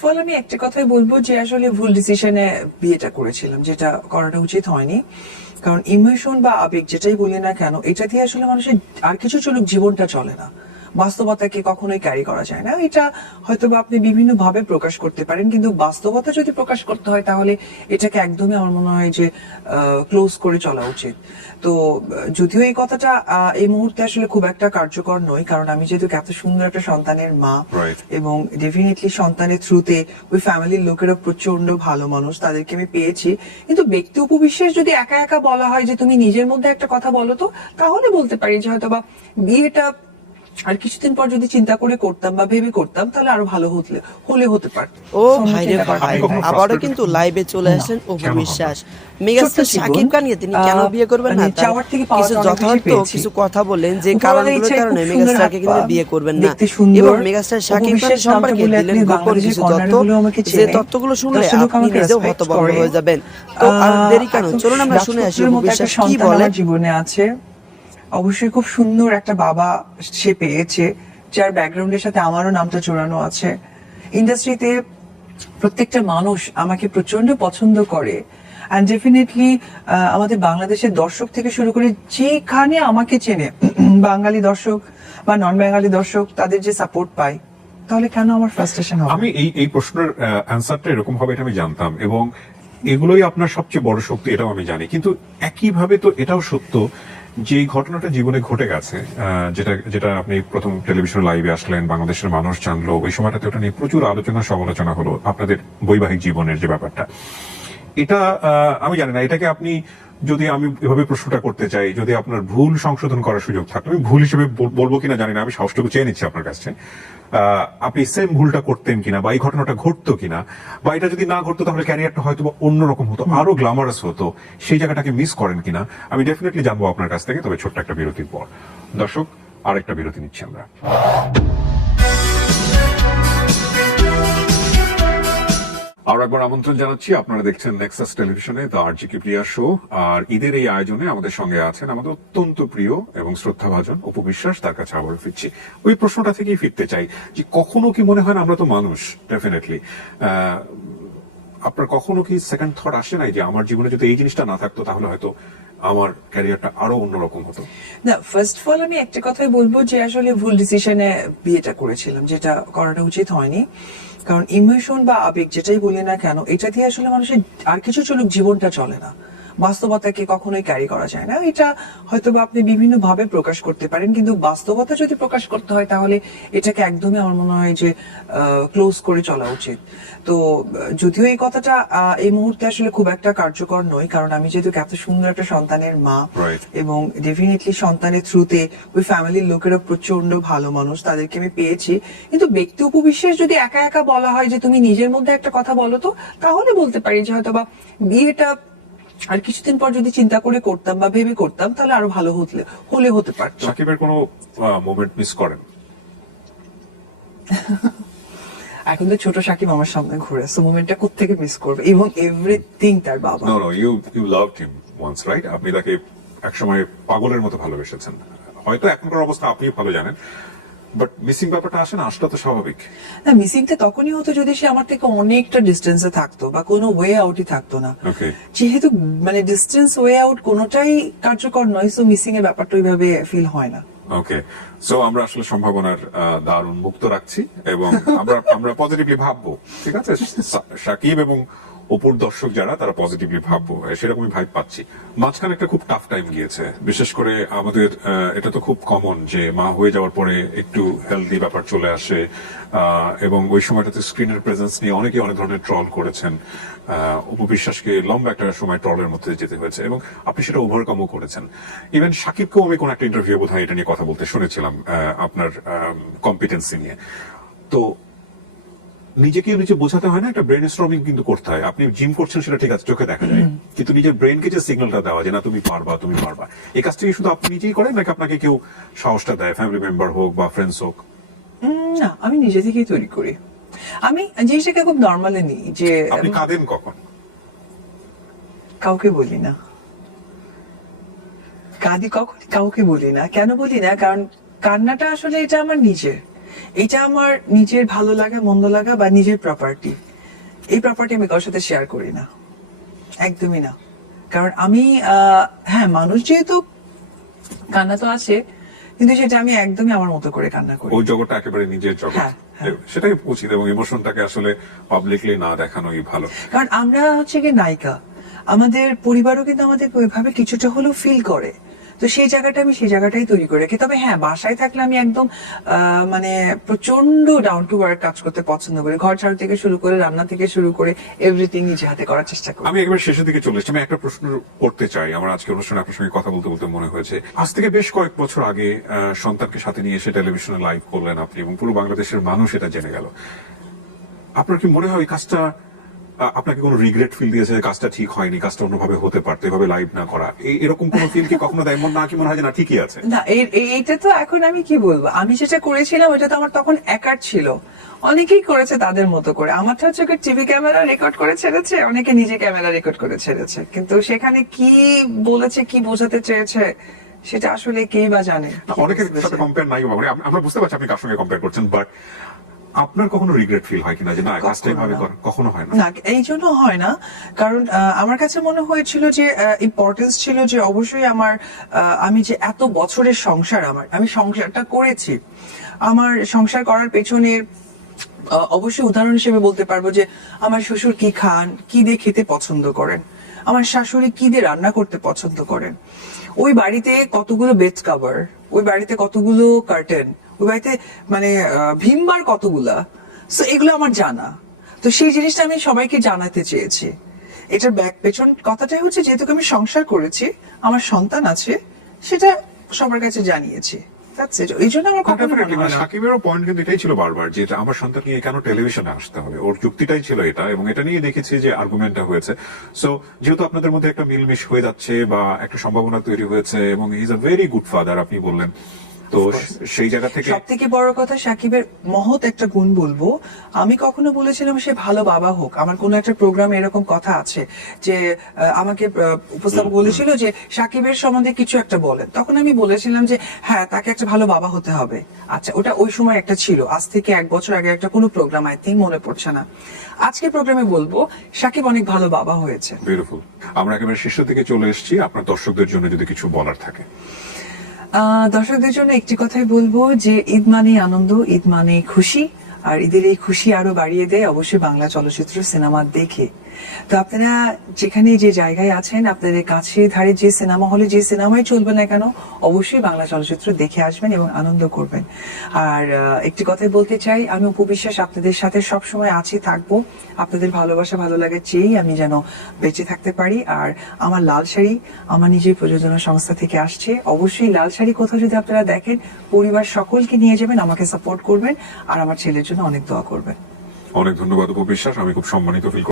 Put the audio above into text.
ফলে আমি একটা কথাই বলবো যে আসলে ভুল ডিসিশনে বিয়েটা করেছিলাম, যেটা করাটা উচিত হয়নি। কারণ ইমোশন বা আবেগ যেটাই বলি না কেন, এটা দিয়ে আসলে মানুষের আর কিছু চলুক, জীবনটা চলে না। বাস্তবতাকে কখনোই ক্যারি করা যায় না। এটা হয়তো বা আপনি বিভিন্ন ভাবে প্রকাশ করতে পারেন, কিন্তু বাস্তবতা যদি প্রকাশ করতে হয় তাহলে এটাকে একদমই আমার মনে হয় যে ক্লোজ করে চলা উচিত। তো যদিও এই কথাটা এই মুহূর্তে আসলে খুব একটা কার্যকর নয়, কারণ আমি যেহেতু এত সুন্দর একটা সন্তানের মা, এবং ডেফিনেটলি সন্তানের থ্রুতে ওই ফ্যামিলির লোকেরা প্রচন্ড ভালো মানুষ, তাদেরকে আমি পেয়েছি। কিন্তু ব্যক্তি উপবিশ্বাস যদি একা একা বলা হয় যে তুমি নিজের মধ্যে একটা কথা বলো, তো তাহলে বলতে পারি যে হয়তো বা বিয়েটা আর কিছুদিন পর যদি চিন্তা করে করতাম বা ভেবে করতাম তাহলে আরো ভালো হলে হতে পারত। ও ভাইরে ভাই, আবারও কিন্তু লাইভে চলে আসেন অপু বিশ্বাস। মেগাস্টার শাকিব খানকে তিনি কেন বিয়ে করবেন না, তার কিছু যথার্থ কিছু কথা বললেন যে কারণগুলোর কারণে মেগাস্টারকে কিন্তু বিয়ে করবেন না, এবং মেগাস্টার শাকিব খান সম্পর্কে দিলেন গোপন কিছু তথ্য, যে তথ্যগুলো শুনলে আপনি নিজেও হতভম্ব হয়ে যাবেন। তো আর দেরি কেন, চলুন আমরা শুনে আসি অপু বিশ্বাস কি বলে। জীবনে আছে অবশ্যই খুব সুন্দর একটা বাবা সে পেয়েছে, যার ব্যাকগ্রাউন্ডের সাথে আমারও নামটা জড়ানো আছে। ইন্ডাস্ট্রিতে প্রত্যেকটা মানুষ আমাকে প্রচন্ড পছন্দ করে, অ্যান্ড ডেফিনেটলি আমাদের বাংলাদেশের দর্শক থেকে শুরু করে যেখানে আমাকে চেনে, বাঙালি দর্শক বা নন বাঙালি দর্শক, তাদের যে সাপোর্ট পাই, তাহলে কেন আমার ফ্রাস্ট্রেশন হবে? আমি এই প্রশ্নের অ্যান্সারটা এরকম হবে এটা আমি জানতাম, এবং এগুলোই আপনার সবচেয়ে বড় শক্তি, এটাও আমি জানি। কিন্তু একইভাবে তো এটাও সত্য যে ঘটনাটা জীবনে ঘটে গেছে, যেটা যেটা আপনি প্রথম টেলিভিশন লাইভে আসলেন, বাংলাদেশের মানুষ জানলো, ওই সময়টাতে ওটা নিয়ে প্রচুর আলোচনা সমালোচনা হলো, আপনাদের বৈবাহিক জীবনের যে ব্যাপারটা, এটা আমি জানি না, এটাকে আপনি, যদি আমি এভাবে প্রশ্নটা করতে চাই, যদি আপনার ভুল সংশোধন করার সুযোগ থাকতো, আমি ভুল হিসেবে বলবো কিনা জানি না, আমি সাহসটুকু চেয়ে নিচ্ছি আপনার কাছে, আপনি সেম ভুলটা করতেন কিনা, বা এই ঘটনাটা ঘটতো কিনা, বা এটা যদি না ঘটতো তাহলে ক্যারিয়ারটা হয়তো অন্যরকম হতো, আরো গ্ল্যামারাস হতো, সেই জায়গাটাকে মিস করেন কিনা আমি ডেফিনেটলি জানবো আপনার কাছ থেকে। তবে ছোট্ট একটা বিরতির পর, দর্শক, আরেকটা বিরতি নিচ্ছি আমরা। আর একবার আমন্ত্রণ জানাচ্ছি, আপনারা দেখছেন নেক্সাস টেলিভিশনে দ্য আরজিকে প্রিয়া শো। আর ঈদের এই আয়োজনে আমাদের সঙ্গে আছেন আমাদের অত্যন্ত প্রিয় এবং শ্রদ্ধাভাজন অপু বিশ্বাস। তার কাছে আবার ফিরছি, ওই প্রশ্নটা থেকেই ফিরতে চাই যে কখনো কি মনে হয় না, আমরা তো মানুষ ডেফিনেটলি, আপনার কখনো কি সেকেন্ড থট আসে নাই যে আমার জীবনে যদি এই জিনিসটা না থাকতো তাহলে হয়তো আমার ক্যারিয়ারটা আরো অন্যরকম হতো? না, ফার্স্ট অফ অল আমি একটা কথাই বলবো যে আসলে ভুল ডিসিশনে বিয়েটা করেছিলাম, যেটা করাটা উচিত হয়নি। কারণ ইমোশন বা আবেগ যেটাই বলি না কেন, এটা দিয়ে আসলে মানুষের আর কিছু চলুক, জীবনটা চলে না। বাস্তবতাকে কখনোই ক্যারি করা যায় না। এটা হয়তো বা আপনি বিভিন্ন ভাবে প্রকাশ করতে পারেন, কিন্তু বাস্তবতা যদি প্রকাশ করতে হয় তাহলে এটাকে একদমই আমার মনে হয় যে ক্লোজ করে চলা উচিত। তো যদিও এই কথাটা এই মুহূর্তে আসলে খুব একটা কার্যকর নয়, কারণ আমি যেহেতু এত সুন্দর একটা সন্তানের মা, এবং ডেফিনেটলি সন্তানের থ্রুতে ওই ফ্যামিলির লোকেরা প্রচন্ড ভালো মানুষ, তাদেরকে আমি পেয়েছি। কিন্তু ব্যক্তি উপবিশ্বাস যদি একা একা বলা হয় যে তুমি নিজের মধ্যে একটা কথা বলো, তো তাহলে বলতে পারি যে হয়তো বা বিয়েটা আর কিছুদিন পর যদি চিন্তা করে করতাম বা ভেবে করতাম তাহলে আরো ভালো হতে পারতো। সাকিবের কোনো মোমেন্ট মিস করেন? এখন তো ছোট সাকিব আমার সামনে ঘুরে, সো মোমেন্টটা কোত্থেকে মিস করবে, এবং এভরিথিং তার বাবা। No you loved him once, right? আপনি তাকে একসময় পাগলের মতো ভালোবেসেছেন, হয়তো এখনকার অবস্থা আপনিও ভালো জানেন, বাট মিসিং ব্যাপারটা আসে না, আসলে তো স্বাভাবিক। না, মিসিংটা তখনই হতো যদি সে আমার থেকে অনেকটা ডিস্টেন্সে থাকতো বা কোনো ওয়ে আউটই থাকতো না। যেহেতু মানে ডিস্টেন্স, ওয়ে আউট কোনোটাই কার্যকর নয়, সো মিসিং এর ব্যাপারটা ওইভাবে ফিল হয় না। ওকে, সো আমরা আসলে সম্ভাবনার দ্বার উন্মুক্ত রাখছি, এবং আমরা পজিটিভলি ভাববো, ঠিক আছে? সাকিব এবং অপুর দর্শক যারা, তারা পজিটিভলি ভাববো, সেরকমই ভাইব পাচ্ছি। মাঝখানে একটা খুব টাফ টাইম গিয়েছে, বিশেষ করে আমাদের, এটা তো খুব কমন যে মা হয়ে যাওয়ার পরে একটু হেলদি ব্যাপার চলে আসে, এবং ওই সময়টাতে স্ক্রিনের প্রেজেন্স নিয়ে অনেকে অনেক ধরনের ট্রল করেছেন। অপু বিশ্বাসকে লম্বা একটা সময় ট্রলের মধ্যে যেতে হয়েছে, এবং আপনি সেটা ওভারকামও করেছেন। ইভেন সাকিবকেও আমি কোন একটা ইন্টারভিউ বোধহয় এটা নিয়ে কথা বলতে শুনেছিলাম, আপনার কম্পিটেন্সি নিয়ে। তো নিজেকে নিজে বোঝাতে হয় না, একটা ব্রেন স্টর্মিং কিন্তু করতে হয়। আপনি জিম করছেন সেটা ঠিক আছে, চোখে দেখা যায়, কিন্তু নিজের ব্রেনকে যে সিগন্যালটা দেওয়া যে না তুমি পারবা, তুমি পারবা, এই কাজটা কি শুধু আপনি নিজেই করেন, নাকি আপনাকে কেউ সাহসটা দেয়, ফ্যামিলি মেম্বার হোক বা ফ্রেন্ডস হোক? না, আমি নিজে থেকেই তৈরি করি। আমি জিনিসটাকে খুব নর্মালি নিই। যে আপনি কাঁদেন কখন? কাউকে বলি না। কাঁদি কখন কাউকে বলি না। কেন বলি না? কারণ কান্নাটা আসলে এটা আমার নিজের, এটা আমার নিজের ভালো লাগা মন্দ লাগা বা নিজের প্রপার্টি, এই প্রপার্টি আমি কারোর সাথে শেয়ার করি না, একদমই না। কারণ আমি হ্যাঁ, মানুষ যেহেতু কান্না তো আসে, কিন্তু সেটা আমি একদমই আমার মতো করে কান্না করি। ওই জগৎটা একেবারে নিজের জগৎ, হ্যাঁ, হ্যাঁ। সেটাই উচিত, এবং ইমোশনটাকে আসলে পাবলিকলি না দেখানোই ভালো। কারণ আমরা হচ্ছে কি নায়িকা, আমাদের পরিবারও কিন্তু আমাদের ওইভাবে কিছুটা হলেও ফিল করে, তো সেই জায়গাটা আমি সেই জায়গাটাই তৈরি করে রাখি। তবে হ্যাঁ, বাসায় থাকলে আমি একদম মানে প্রচন্ড ডাউন টু ওয়ার্ক কাজ করতে পছন্দ করি, ঘর ঝাড়ু থেকে শুরু করে রান্না থেকে শুরু করে এভরিথিং নিজে হাতে করার চেষ্টা করি। আমি একবার শেষের দিকে চলে এসেছি, আমি একটা প্রশ্ন করতে চাই। আমার আজকে অনুষ্ঠানে আপনার সঙ্গে কথা বলতে বলতে মনে হয়েছে, আজ থেকে বেশ কয়েক বছর আগে সন্তানকে সাথে নিয়ে এসে টেলিভিশনে লাইভ করলেন আপনি, এবং পুরো বাংলাদেশের মানুষ এটা জেনে গেল। আপনার কি মনে হয় এই কাজটা আপনাকে কোনো রিগ্রেট ফিল দিয়েছে, কাজটা ঠিক হয়নি, কাজটা অন্যভাবে হতে পারতো, এভাবে লাইভ না করা, এরকম কোনো ফিল কি কখনো দেয়? না কি মনে হয় যে না ঠিকই আছে? না, এইটা তো এখন আমি কি বলবো, আমি যেটা করেছিলাম ওটা তো আমার তখন একার ছিল, অনেকেই করেছে তাদের মতো করে। আমারটা হচ্ছে টিভি ক্যামেরা রেকর্ড করে ছেড়েছে, অনেকে নিজে ক্যামেরা রেকর্ড করে ছেড়েছে, কিন্তু সেখানে কি বলেছে, কি বোঝাতে চেয়েছে, সেটা আসলে কেই বা জানে। অনেকের সাথে কম্পেয়ার নাই, আমরা বুঝতে পারছি আপনি কার সঙ্গে কম্পেয়ার করছেন, বাট আপনার কখনো রিগ্রেট ফিল হয় কিনা যে না কাজটা এভাবে কখনো হয় না? না, এই জন্য হয় না, কারণ আমার কাছে মনে হয়েছিল যে ইম্পর্টেন্স ছিল যে অবশ্যই আমার আমি যে এত বছরের সংসার, আমি সংসারটা করেছি, আমার সংসার করার পেছনে অবশ্যই উদাহরণ হিসেবে বলতে পারবো যে আমার শ্বশুর কি খান, কি দিয়ে খেতে পছন্দ করেন, আমার শাশুড়ি কি দিয়ে রান্না করতে পছন্দ করেন, ওই বাড়িতে কতগুলো বেড কভার, ওই বাড়িতে কতগুলো কার্টেন, ওই বাড়িতে মানে ভিমবার কতগুলা, সো এগুলো আমার জানা। তো সেই জিনিসটা আমি সবাইকে জানাতে চেয়েছি। এটার পেছন কথাটাই হচ্ছে, যেহেতু আমি সংসার করেছি, আমার সন্তান আছে, সেটা সবার কাছে জানিয়েছি। এই জন্য আমার কখনো মনে হয় না। সাকিবেরও পয়েন্ট কিন্তু এটাই ছিল বারবার, যে এটা আমার সন্তান নিয়ে কেন টেলিভিশনে আসতে হবে, ওর যুক্তিটাই ছিল এটা, এবং এটা নিয়ে দেখেছি যে আর্গুমেন্টটা হয়েছে। সো যেহেতু আপনাদের মধ্যে একটা মিলমিশ হয়ে যাচ্ছে বা একটা সম্ভাবনা তৈরি হয়েছে, এবং he is a very good father আপনি বললেন, তো সেই জায়গা থেকে সব থেকে বড় কথা, সাকিবের মহৎ একটা গুণ বলবো, আমি কখনো বলেছিলাম সে ভালো বাবা হোক। আমার কোনো একটা প্রোগ্রামে এরকম কথা আছে যে আমাকে উপস্থাপক বলেছিল যে সাকিবের সম্বন্ধে কিছু একটা বলেন, তখন আমি বলেছিলাম যে হ্যাঁ, তাকে একটা ভালো বাবা হতে হবে। আচ্ছা, ওটা ওই সময় একটা ছিল, আজ থেকে 1 বছর আগে একটা কোনো প্রোগ্রাম, আই থিঙ্ক মনে পড়ছে না। আজকে প্রোগ্রামে বলবো সাকিব অনেক ভালো বাবা হয়েছে। বিউটিফুল। আমরা একেবারে শেষের দিকে চলে এসেছি, আপনার দর্শকদের জন্য যদি কিছু বলার থাকে। দর্শকদের জন্য একটি কথাই বলবো যে ঈদ মানে আনন্দ, ঈদ মানে খুশি, আর ঈদের এই খুশি আরো বাড়িয়ে দেয় অবশ্যই বাংলা চলচ্চিত্র সিনেমা দেখে। তো আপনারা যেখানে যে জায়গায় আছেন, আপনাদের কাছে ধারে যে সিনেমা হলে যে সিনেমাই চলবে না কেন, অবশ্যই বাংলা চলচ্চিত্র দেখে আসবেন এবং আনন্দ করবেন। আর একটি কথাই বলতে চাই, আমি অপু বিশ্বাস আপনাদের সাথে সবসময় আছি, থাকবো। আপনাদের ভালোবাসা ভালো লাগে চেয়েই আমি যেন বেঁচে থাকতে পারি। আর আমার লাল শাড়ি আমার নিজের প্রযোজনা সংস্থা থেকে আসছে, অবশ্যই লাল শাড়ি কোথাও যদি আপনারা দেখেন, পরিবার সকলকে নিয়ে যাবেন, আমাকে সাপোর্ট করবেন, আর আমার ছেলের জন্য অনেক দোয়া করবেন। অনেক ধন্যবাদ অপু বিশ্বাস, আমি খুব সম্মানিত ফিল